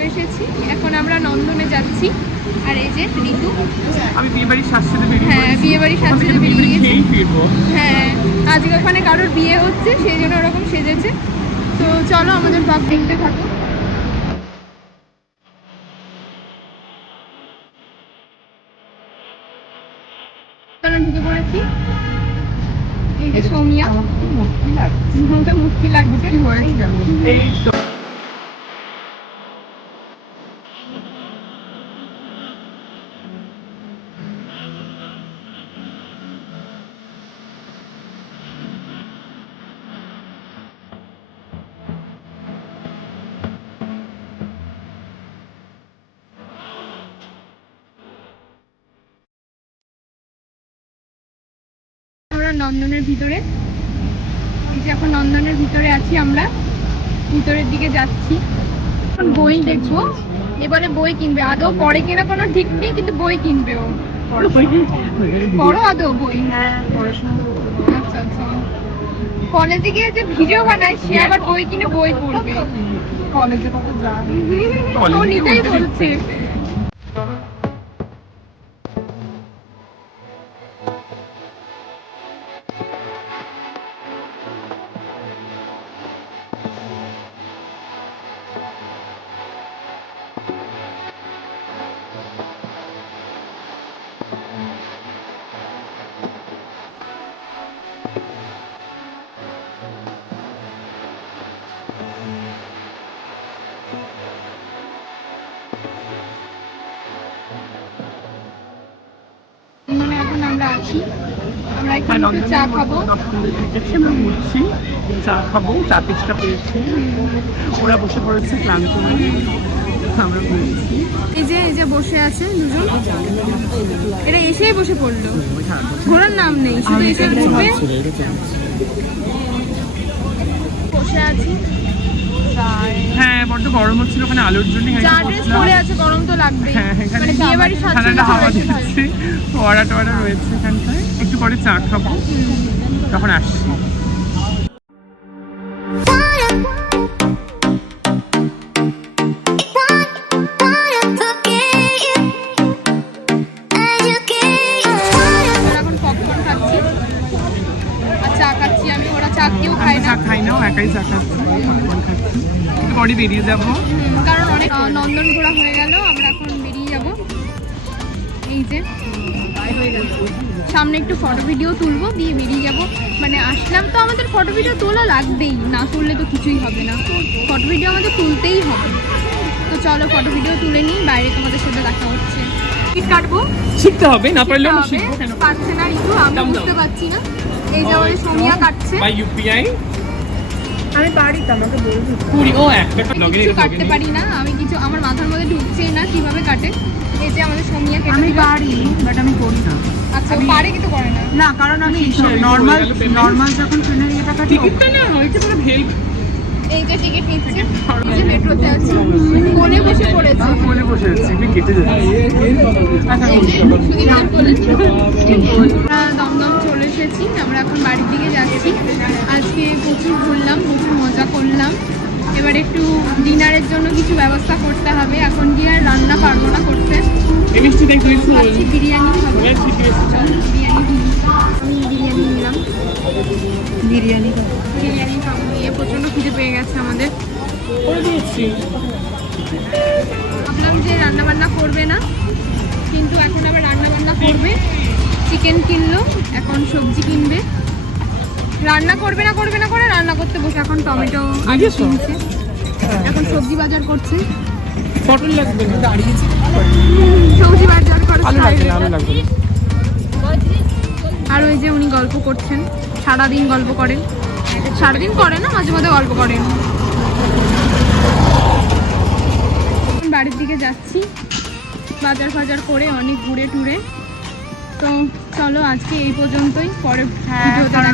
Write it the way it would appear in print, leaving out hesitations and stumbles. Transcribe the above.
চলে এসেছি, এখন আমরা নন্দনে যাচ্ছি। আর এই যে ঋতু, আমি বিয়েবাড়ির সাজতে বেরিয়ে হ্যাঁ বিয়েবাড়ির সাজতে বেরিয়ে গেছি। ফিরবো। হ্যাঁ আজকে ওখানে কারোর বিয়ে হচ্ছে, সেই জন্য ওরকম সেজেছে। তো চলো আমাদের ব্লগ দেখতে থাকো। ঢুকে পড়েছি। এই যে সৌমিয়া, মূর্তি লাগছে। এই তো আমরা নন্দনের ভিতরে, এই যে এখন নন্দনের ভিতরে আছি, আমরা ভিতরের দিকে যাচ্ছি। এখন বই দেখবো, এবারে বই কিনবে। আদৌ পরে কিনা কোনো ঠিক নেই, কিন্তু বই কিনবে ও। বড় আদৌ বই? হ্যাঁ পড়াশোনা। আচ্ছা আচ্ছা, কলেজে গিয়ে যে ভিডিও বানায় সে আবার বই কিনে বই পড়বে। কলেজে কত যায়, ও নিতেই বলছে। মানে এখন আমরা আছি, আমরা এখানে একটু চা খাবো। আমরা উঠছি, চা খাবো, চা তেষ্টা পেয়েছি। ওরা বসে পড়েছে ক্লান্ত হয়ে, আমরা ঘুরছি। এই যে বসে আছে দুজন, এরা এসেই বসে পড়লো, ঘোরার নাম নেই, শুধু এসে ঘুরবে। বসে আছি, হ্যাঁ বড্ড গরম হচ্ছিল, ওখানে আলোর জন্য চা ড্রেস পরে আছে, গরম তো লাগবেই। মানে বিয়ে বাড়ির ঠান্ডা হাওয়া দিচ্ছে, ওয়ারা টোয়ারা রয়েছে এখানটায়। একটু পরে চা খাবো, তখন আসছি। এখন পপকর্ন খাচ্ছি আর চা খাচ্ছি আমি, ওরা চা কেউ খায় না। চা খাই না, একাই চা খাচ্ছি, পপকর্ন খাচ্ছি। একটু পরে বেরিয়ে যাবো, কারণ অনেক নন্দন ঘোরা হয়ে গেল, আমরা এখন বেরিয়ে যাব। এই যে সামনে একটু ফটো ভিডিও তুলবো, দিয়ে বেরিয়ে যাব। মানে আসলাম তো, আমাদের ফটো ভিডিও তোলা লাগবেই, না তুললে তো কিছুই হবে না। ফটো ভিডিও আমাদের তুলতেই হবে। তো চলো ফটো ভিডিও তুলে নিই, বাইরে তোমাদের সাথে দেখা হচ্ছে। টিকিট কাটবো, শিখতে হবে, না পারলেও না হবে, শিখবো কেন? পারছে না ঋতু, আমি বুঝতে পারছি না। এই যে আমাদের সৌমিয়া কাটছে। বাই ইউপিআই আমি পারি তো, আমাকে বলবি। পুরি ও একটা কিছু কাটতে পারি না আমি, কিছু আমার মাথার মধ্যে ঢুকছেই না কিভাবে কাটে। এই যে আমাদের সৌমিয়া কেটে আমি দিল। পারি বাট আমি করি না। আচ্ছা ও পারে কিন্তু করে না। না কারণ আমি নর্মাল যখন ট্রেনের ইয়েটা কাটি টিকিটটা না হয়তো পুরো হেল্প এই যে টিকিট নিচ্ছে, এই যে মেট্রোতে আছি, কোলে বসে পড়েছে। বলে বসে আছি, আমি কেটে যাচ্ছি। আমরা দমদম চলে এসেছি, আমরা এখন বাড়ির দিকে যাচ্ছি। আজকে প্রচুর ঘুরলাম, প্রচুর মজা করলাম। এবার একটু ডিনারের জন্য কিছু ব্যবস্থা করতে হবে। এখন গিয়ে আর রান্না পারবো না করতে। এই মিষ্টি দেখ তুই ভাবছি বিরিয়ানি খাবো। চলো বিরিয়ানি দিই, আমি বিরিয়ানি নিলাম। বিরিয়ানি খাবো, নিয়ে প্রচণ্ড খিদে পেয়ে গেছে আমাদের। করে দিয়েছি। ভাবলাম যে রান্না বান্না করবে না, কিন্তু এখন আবার রান্না বান্না করবে। চিকেন কিনলো, এখন সবজি কিনবে। রান্না করবে না করে রান্না করতে বসে এখন টমেটো আলু কিনছে, এখন সবজি বাজার করছে। পটল লাগবে না, দাঁড়িয়েছি। সবজি বাজার করে আলু লাগবে না, আলু লাগবে না। আর ওই যে উনি গল্প করছেন, সারাদিন গল্প করেন। সারাদিন করে না, মাঝে মাঝে গল্প করেন। বাড়ির দিকে যাচ্ছি, বাজার ফাজার করে অনেক ঘুরে টুরে। তো চলো আজকে এই পর্যন্তই, পরে ভিডিওতে দেখা